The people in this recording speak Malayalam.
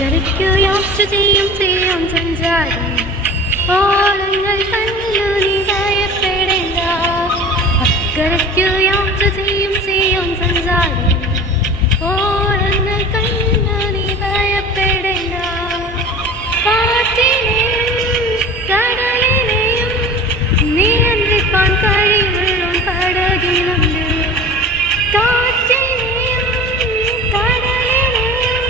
അക്കരയ്ക്കു യാത്ര ചെയ്യും ചെയ്യും സഞ്ചാരി ഓളങ്ങൾ കണ്ടു നീ ഭയപ്പെടേണ്ട അക്കരയ്ക്കു യാത്ര ചെയ്യും ചെയ്യും സഞ്ചാരി ഓളങ്ങൾ കണ്ടു നീ ഭയപ്പെടേണ്ട കാറ്റിനെയും കടലിനെയും നിയന്ത്രിപ്പാൻ കഴിവുള്ള പടകിനുണ്ട് കാറ്റിനെയും കടലിനെയും